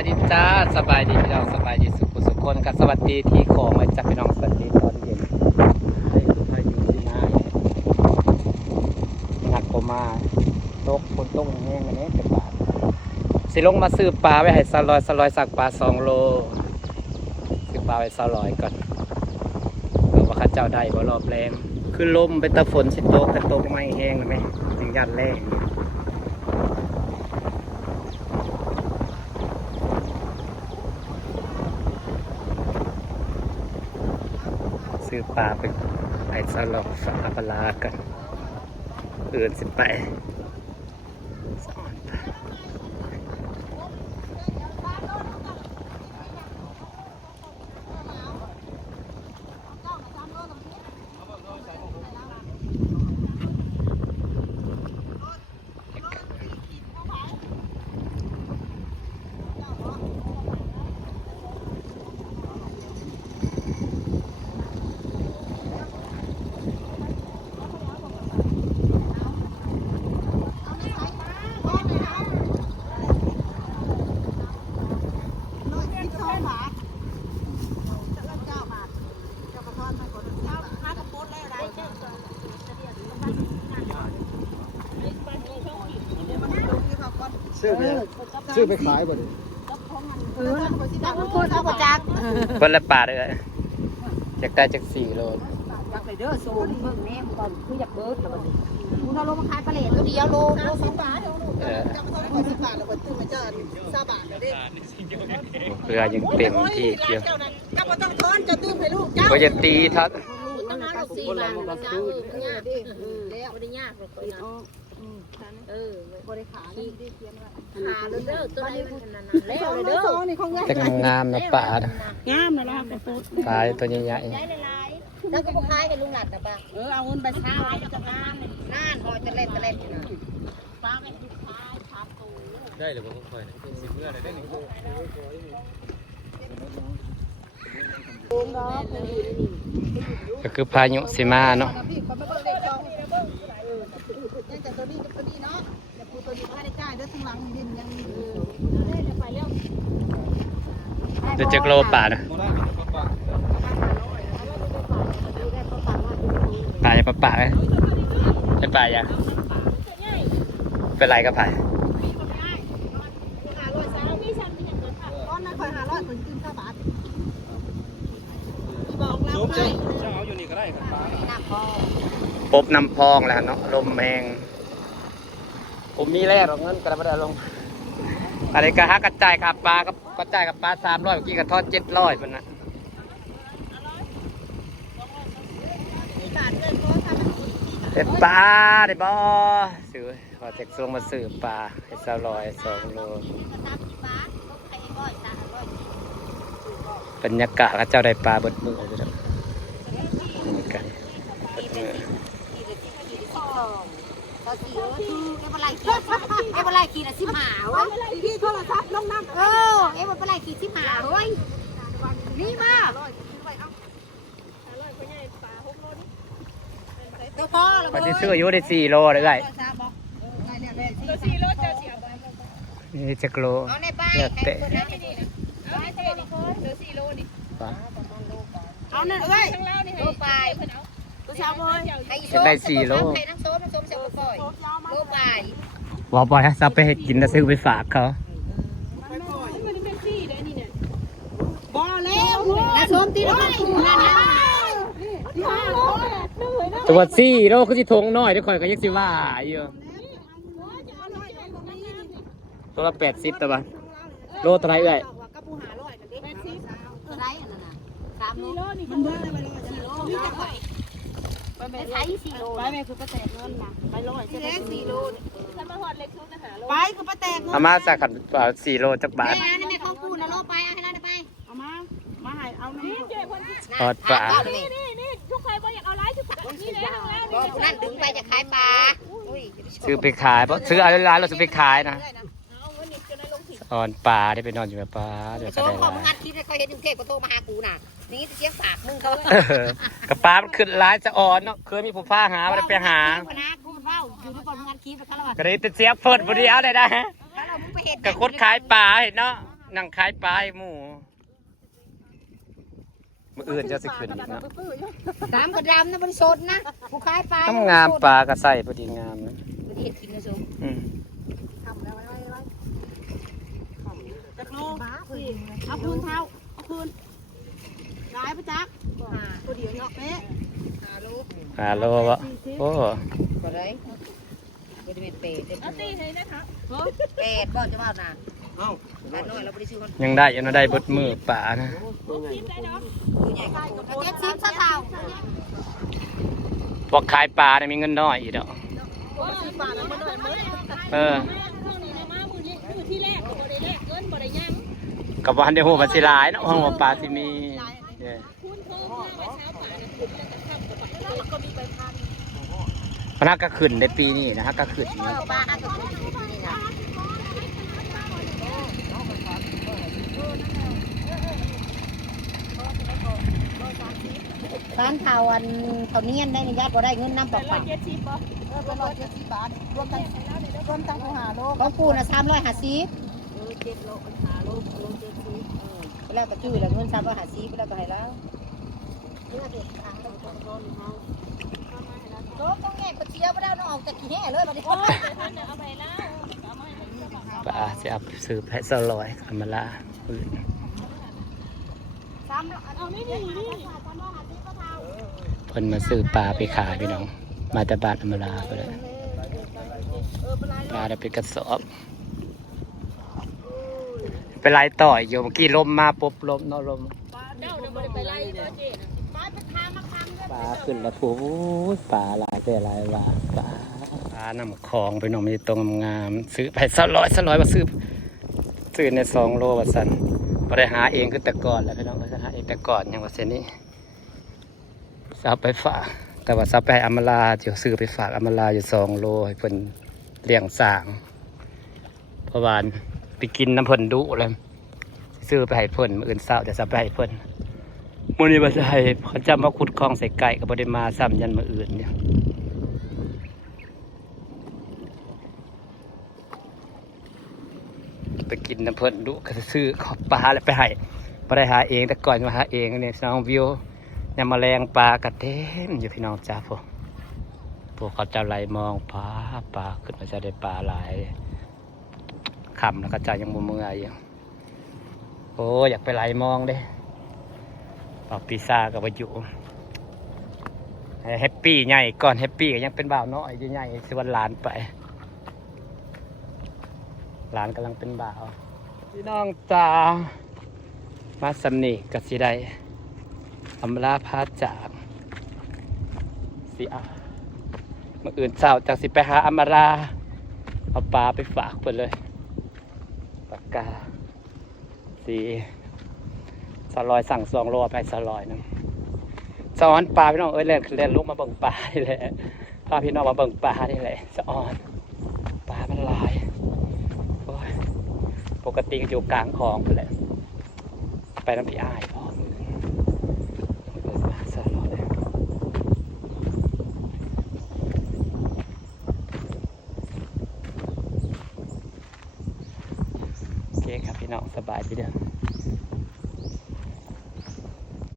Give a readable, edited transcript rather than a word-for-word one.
ายดีจ้าสบายดีพี่น้องสบายดีสุขคนกับสวัสดีที่ของมาจากพี่น้องสวัสดีตอนเย็นให้ทุกท่านอยู่ที่ไหนหนักกว่ามาตกฝนตกแห้งอันนี้เป็นบาทสิลงมาซื้อปลาไว้ให้สลอยสักปลา2 โลซื้อปลาไว้200ก่อนเผื่อว่าข้าเจ้าได้บ่รอบแรงคือลมเป็นตะฝนสิตกแต่ตกไม่แห้งนะแม่ยังยันแรงซื้อปลาไปสลอกฝาปลากันอื่นสิไปซื้อไปขายบ่ดิคนละปลาเลยจากได้จาก4 โลอยากไปเด้อโซนเบิ่งแน่ก่อนคืออยากเบิดแล้วบัดนี้คุณเอาลงมาขายปลาเหลตัวเดียวโล10 บาทจับมาเท่าไหร่10 บาทแล้วบัดตื้อมาเจอ20 บาทแล้วเด้เรือยังเต็มที่เกี่ยวจับบ่ต้องทอนจะตื้อให้ลูกเจ้าก็จะตีทัดต้องหาลูก4 บาทเจ้ามันยากแล้วบ่ได้ยากหรอกนะบ่ได้ขาเลยเขียนว่าขาเด้อตัวใดมันนั่นน่ะแล้วเด้อนี่ของแต่งามนะปลางามนะล่ะปลาตัวใหญ่ๆแล้วก็บ่ขายให้ลุงหลัดน่ะป่ะเอาเงินไปเช้าให้เจ้างานนั่นพอจะเล่นอยู่นะฟ้าไปลูกค้าทับตูได้หรือว่าค่อยสิเมื่อได้ได้นี่ก็คือพายุสิมาเนาะจะเจอโลป่านะป่าจะป่าไหมเป็นป่าอย่างเป็นไรกับป่าปบน้ำพองแล้วเนาะลมแมงผมมีแร่หรอกเงินกระดาษลงอะไรก็หากระจายกับปลากับกระจายกับปลา300เมื่อกี้กระทอด700มันนะเป็นปลาได้บ่ซื้อขอแท็กซ์มาซื้อปลาให้2 โลบรรยากาศเจ้าได้ปลาเบิดมือเลยครับเอ็มอะไรขี่ละ15วะพี่โทรศัพท์ลงน้ำเอ็มอะไรขี่15เฮ้ยนี่มาตัวพ่อแล้วมันจะซื้ออยู่ได้4 โลเลยไงตัว4 โลเจ้าเสียนี่จะโลเนี่ยเตะตัว4 โลนี่เอาเนี่ยเอ้ยโลไปตัวเช้าบอยจะได้4 โลให้ทั้งโซ่ทั้งเซลล์ปล่อยโลไปบอกบ่อยซับไปให้กินแล้วซื้อไปฝากเขาบ่แล้วนะส้มตีแล้วมันถูกนะตัว4 โลคือสิทงน้อยได้ค่อยก็ยังสิว่าอยู่ตัวละ80แต่ว่าโลเท่าไหร่เอ้ยตัวไรอันนั้นน่ะ3 โลมันเบิ่งได้ไปเลย4 โลไปใช้4 โลไปแม่คือป้าแตกเงินนะไป100ใช่มั้ย4 โลฉันมาฮอดเล็กชุดนะหาโลไปคือป้าแตกเงินเอามาสักขัน4 โลจักบาทนี่แม่ของกูนะโลไปเอาให้เราได้ไปเอามาให้เอานี่เจ๊คนทอดปลานี่ทุกใครบ่อยากเอาหลายทุกนี่เลยทางแล้วนี่นั่นดึงไปจะขายปลาซื้อไปขายเพราะซื้ออะไรร้านเราซื้อไปขายนะตอนปลาได้ไปนอนอยู่กับปลาเดี๋ยวก็ได้ของงานคิดให้เขาเห็นกรุงเทพก็โทรมาหากูน่ะนี่เสียงปากมึงเขากับปลามันขึ้นร้ายจะอ่อนเนาะเคยมีผู้พาหาไปหาอยู่ที่บนงานคิดไปเขาแล้วก็ได้เสียงเฟิร์ดบริเอาได้กระคุดขายปลาเห็นเนาะ นั่งขายปลายหมูมื้ออื่นจะสิขึ้นอีกเนาะ ตามกระดำนะบริสุทธิ์นะผู้ขายปลา ต้องงามปลาก็ใส่พอดีงามนะ บริเห็ดกินนะซุ ทำแล้วไว้จักโลเอาคืนเท้าเอาคืนร้ายประจักตัวเดียวเนาะเป๊ะ5 โลบ่โอ้ ก็เลยบริเวณเป็ดเอาตีให้ได้ครับเป็ดบ่จะว่าน่ะเอ้าแม่น้อยเราบริสุทธิ์ ยังได้ยังได้เบิดมือปลานะ ตัวใหญ่กับตัว70ซะเท่า พวกขายปลาเนี่ยมีเงินน้อยอีกดอกกับวันเดียวหัวมันสิหลายเนาะห้องว่าปลาสิมีพนักก็ขึ้นในปีนี้นะฮะก็ขึ้นนะ ปลาอันก็นี่นะบ้านข่าวอันเขาเนียนได้ในญาติบ่ได้เงินน้ำปลาปลา170บ่170 บาทรวมทั้งผู้หาโลของกูน่ะ3507 โล5 โล70แล้วก็จื้อแล้วเงิน350แล้วก็ให้แล้วโลต้องแง่ปลาเชียวบ่ได้เอาออกจากขี้แห่เลยบัดนี้เอาไปแล้ว ปลาจะเอาซื้อแพะสลอยธรรมดาปืน เอานี่ เพิ่นมาซื้อปลาไปขายพี่น้องมาแต่บ้านธรรมดาไปเลยปลาได้เป็นกระสอบไปไล่ต่อยอยู่เมื่อกี้ลมมาปุ๊บลมเนาะลมปลาขึ้นแล้วพูปลาหลายแต่หลายว่าปลาน้ำคลองไปน้องมีตรงงามซื้อไปสลอยมาซื้อใน2 โลว่าสันพอได้หาเองคือแต่ก่อนแล้วพี่น้องก็หาเองแต่ก่อนอย่างว่าเส้นนี้เอาไปฝากแต่ว่าซับไปให้อำมาลาเดี๋ยวซื้อไปฝากอำมาลาอยู่2 โลให้เพิ่นเลี้ยงสร้างเพราะว่าไปกินน้ำเพิ่นดุเลยซื้อไปให้เพิ่นมื้ออื่นเช้าจะซับไปให้เพิ่นมื้อนี้ว่าจะให้เขาจำว่าขุดคลองใส่ไก่ก็บ่ได้มาซ้ำยันมื้ออื่นเนี่ยไปกินน้ำเพิ่นดุก็ซื้อขอปลาแล้วไปให้บ่ได้หาเองแต่ก่อนมาหาเองเนี่ยน้องวิวยามแมลงปลากระเต็มอยู่พี่น้องจ้าพวกเขาจะไล่มองปลาขึ้นมาจะได้ปลาหลายขำแล้วก็จะยังมืออยู่โอ้อยากไปไล่มองเด้ปลาปีซ่ากับวายุแฮปปี้ใหญ่ก่อนแฮปปี้ก็ยังเป็นบ่าวน้อยใหญ่สิวันหลานไปหลานกำลังเป็นบ่าวพี่น้องจ้ามาสำนีกับสีใดอำลาพาจากสิเอามื่ออื่นเช้าจากสิไปหาอำราเอาปลาไปฝากเพิ่นเลยปากกาสีสลอยสั่ง2 โลไปสลอยนึงสอนปลาพี่น้องเล่นลูกมาเบิ่งปลานี่แหละพาพี่น้องมาเบิ่งปลานี่แหละสอนปลามันลายปกติอยู่กลางคลองไปแหละไปน้ำพี่อ้ายพอโอเคครับพี่น้องสบายดีเด้อ